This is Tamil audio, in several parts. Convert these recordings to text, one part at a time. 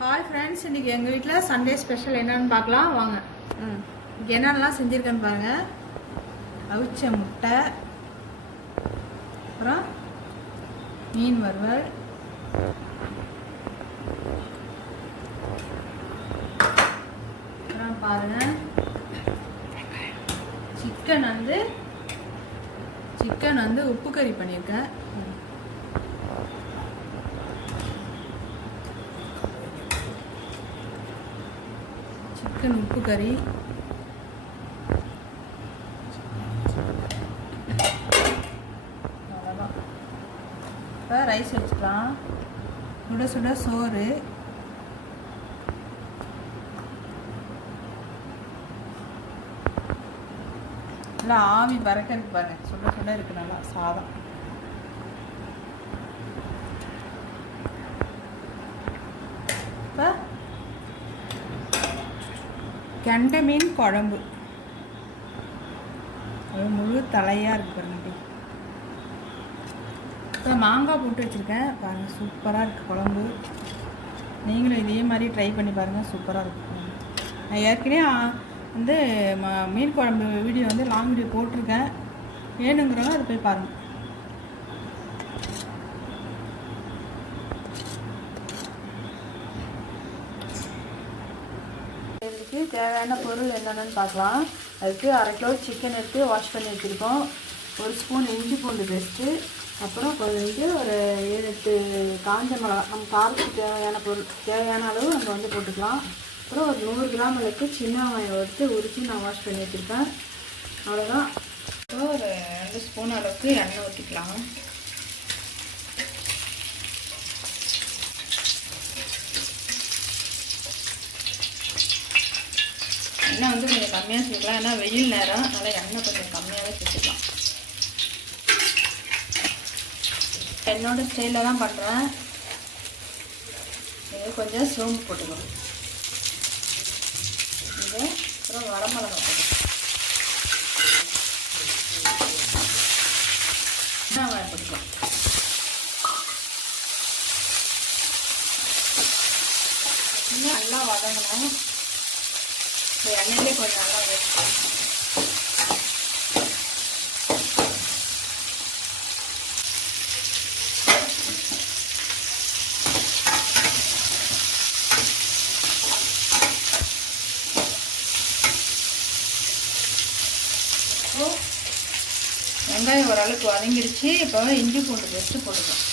ஹாய் ஃப்ரெண்ட்ஸ், இன்றைக்கி எங்கள் வீட்டில் சண்டே ஸ்பெஷல் என்னென்னு பார்க்கலாம் வாங்க. என்னென்னலாம் செஞ்சுருக்கேன்னு பாருங்கள். அவிச்ச முட்டை, அப்புறம் மீன் வறுவல், அப்புறம் பாருங்கள் சிக்கன் வந்து உப்பு கறி பண்ணியிருக்கேன். சிக்கன் உப்பு கறி, அவ்வளோதான். இப்போ ரைஸ் வச்சுக்கலாம். சுட சுட சோறு, நல்லா ஆவி பறக்கிறதுக்கு பாருங்க. சுட சுட இருக்கு நல்லா சாதம். இப்போ கெண்டை மீன் குழம்பு, அது முழு தலையாக இருக்கு பாருங்க. இப்போ மாங்காய் போட்டு வச்சுருக்கேன் பாருங்கள், சூப்பராக இருக்குது குழம்பு. நீங்களும் இதே மாதிரி ட்ரை பண்ணி பாருங்கள், சூப்பராக இருக்கும். நான் ஏற்கனவே வந்து மீன் குழம்பு வீடியோ வந்து லாங் வீடியோ போட்டிருக்கேன், வேணுங்கிறவங்க அதை போய் பாருங்கள். இதுக்கு தேவையான பொருள் என்னென்னு பார்க்கலாம். அதுக்கு 1/2 கிலோ சிக்கன் எடுத்து வாஷ் பண்ணி வச்சுருக்கோம். 1 ஸ்பூன் இஞ்சி பூண்டு பேஸ்ட்டு, அப்புறம் கொஞ்சம் ஒரு 7-8 காஞ்ச மிளகா, நம்ம காரத்துக்கு தேவையான அளவு நம்ம வந்து போட்டுக்கலாம். அப்புறம் ஒரு 100 கிராம் அளவுக்கு சின்ன வெங்காயம் எடுத்து உரித்து நான் வாஷ் பண்ணி வச்சுருக்கேன். அவ்வளோதான். அப்புறம் ஒரு 2 ஸ்பூன் அளவுக்கு எண்ணெய் ஊற்றிக்கலாம். எண்ணெய் வந்து கொஞ்சம் கம்மியாக சேர்க்கலாம், ஏன்னா வெயில் நேரம், அதனால் எண்ணெய் கொஞ்சம் கம்மியாகவே சேர்த்துக்கலாம். என்னோட ஸ்டைலில் தான் பண்ணுறேன். இது கொஞ்சம் சோம்பு போட்டுக்கணும். இது அப்புறம் வரமிளகா போட்டுக்கணும். வெங்காயம் போட்டுக்கலாம். இன்னும் நல்லா வதங்கணும். எண்ணெயிலே கொஞ்சம் நல்லா வேணும். வெங்காயம் ஓரளவுக்கு வதங்கிடுச்சு. இப்போ இஞ்சி பூண்டு பேஸ்ட்டு போட்டுக்கலாம்.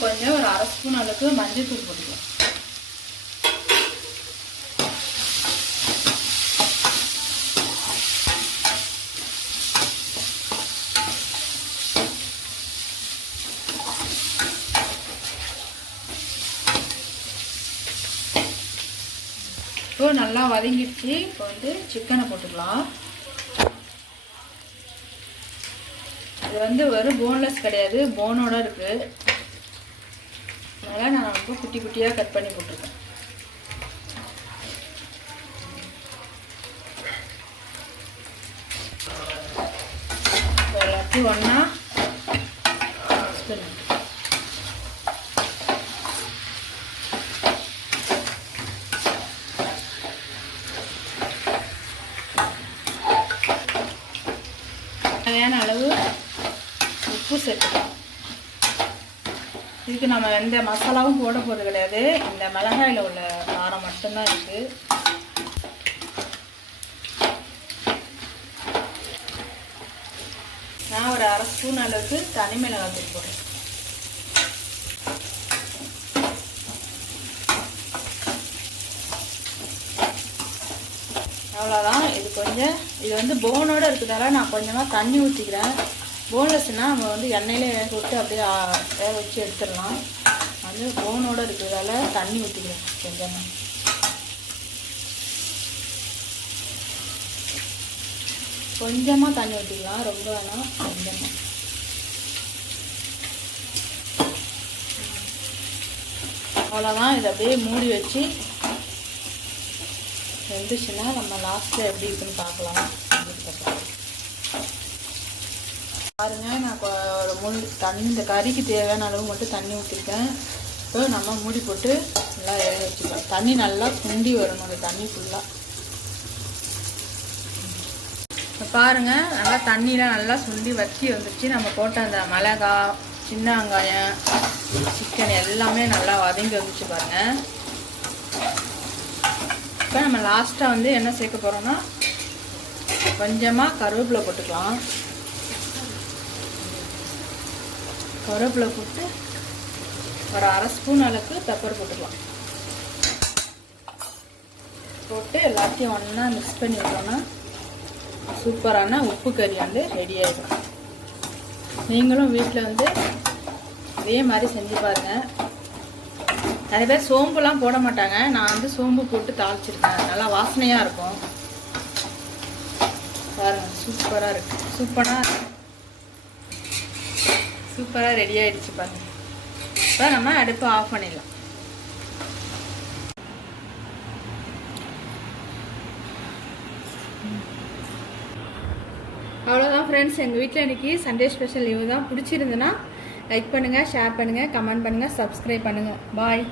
கொஞ்சம் ஒரு 1/2 ஸ்பூன் அளவுக்கு மஞ்சள் தூள் போட்டுக்கலாம். இப்போ நல்லா வதங்கிடுச்சு. இப்போ வந்து சிக்கனை போட்டுக்கலாம். இது வந்து வெறும் போன்லெஸ் கிடையாது, போனோட இருக்குது. அதனால் நான் ரொம்ப குட்டி குட்டியாக கட் பண்ணி போட்டிருக்கேன். எல்லாத்தையும் ஒன்றா தேவையான அளவு உப்பு சேர்த்துக்கலாம். இதுக்கு நம்ம எந்த மசாலாவும் போட போகிறது கிடையாது, இந்த மிளகாயில் உள்ள காரம் மட்டும்தான் இருக்குது. நான் ஒரு 1/2 ஸ்பூன் அளவுக்கு தனி மிளகாய் தூள் போடுறேன். அவ்வளோதான். இது வந்து போனோடு இருக்கிறதால நான் கொஞ்சமாக தண்ணி ஊற்றிக்கிறேன். போன்லெஸ்னால் நம்ம வந்து எண்ணெயிலே வேக விட்டு அப்படியே வேக வச்சு எடுத்துடலாம். வந்து போனோடு இருக்கிறதால தண்ணி ஊற்றிக்கிறேன் கொஞ்சமாக. கொஞ்சமாக தண்ணி ஊற்றிக்கலாம், ரொம்ப வேணாம், கொஞ்சமாக. அவ்வளோதான். இதை அப்படியே மூடி வச்சு வெந்துச்சுன்னா நம்ம லாஸ்ட்டில் எப்படி இருக்குன்னு பார்க்கலாம். பாருங்க, நான் ஒரு தண்ணி இந்த கறிக்கு தேவையான அளவு மட்டும் தண்ணி ஊற்றிருக்கேன். இப்போ நம்ம மூடி போட்டு நல்லா வேக வச்சுக்கலாம். தண்ணி நல்லா சுண்டி வரணும், அந்த தண்ணி ஃபுல்லாக. இப்போ பாருங்கள், நல்லா தண்ணியெலாம் நல்லா சுண்டி வச்சு வந்துச்சு. நம்ம போட்ட அந்த மிளகாய், சின்ன வெங்காயம், சிக்கன் எல்லாமே நல்லா வதங்கி வந்துச்சு பாருங்கள். இப்போ நம்ம லாஸ்ட்டாக வந்து என்ன சேர்க்க போகிறோம்னா கொஞ்சமாக கருவேப்பிலை போட்டுக்கலாம். கருவேப்பிலை போட்டு ஒரு 1/2 ஸ்பூன் அளவுக்கு பெப்பர் போட்டுக்கலாம். போட்டு எல்லாத்தையும் ஒன்றா மிக்ஸ் பண்ணி விட்டோம்னா சூப்பரான உப்பு கறி வந்து ரெடி ஆகிடும். நீங்களும் வீட்டில் வந்து இதே மாதிரி செஞ்சு பாருங்கள். நிறைய பேர் சோம்புலாம் போட மாட்டாங்க. நான் வந்து சோம்பு போட்டு தாளிச்சிருக்கேன். நல்லா வாசனையாக இருக்கும். பாருங்கள், சூப்பராக இருக்குது. சூப்பராக ரெடி ஆகிடுச்சு பாருங்க. இப்போ நம்ம அடுப்பை ஆஃப் பண்ணிடலாம். அவ்வளோதான் ஃப்ரெண்ட்ஸ், எங்கள் வீட்டில் இன்றைக்கி சண்டே ஸ்பெஷல் லீவு தான். பிடிச்சிருந்துன்னா லைக் பண்ணுங்கள், ஷேர் பண்ணுங்கள், கமெண்ட் பண்ணுங்கள், சப்ஸ்கிரைப் பண்ணுங்கள். பாய்.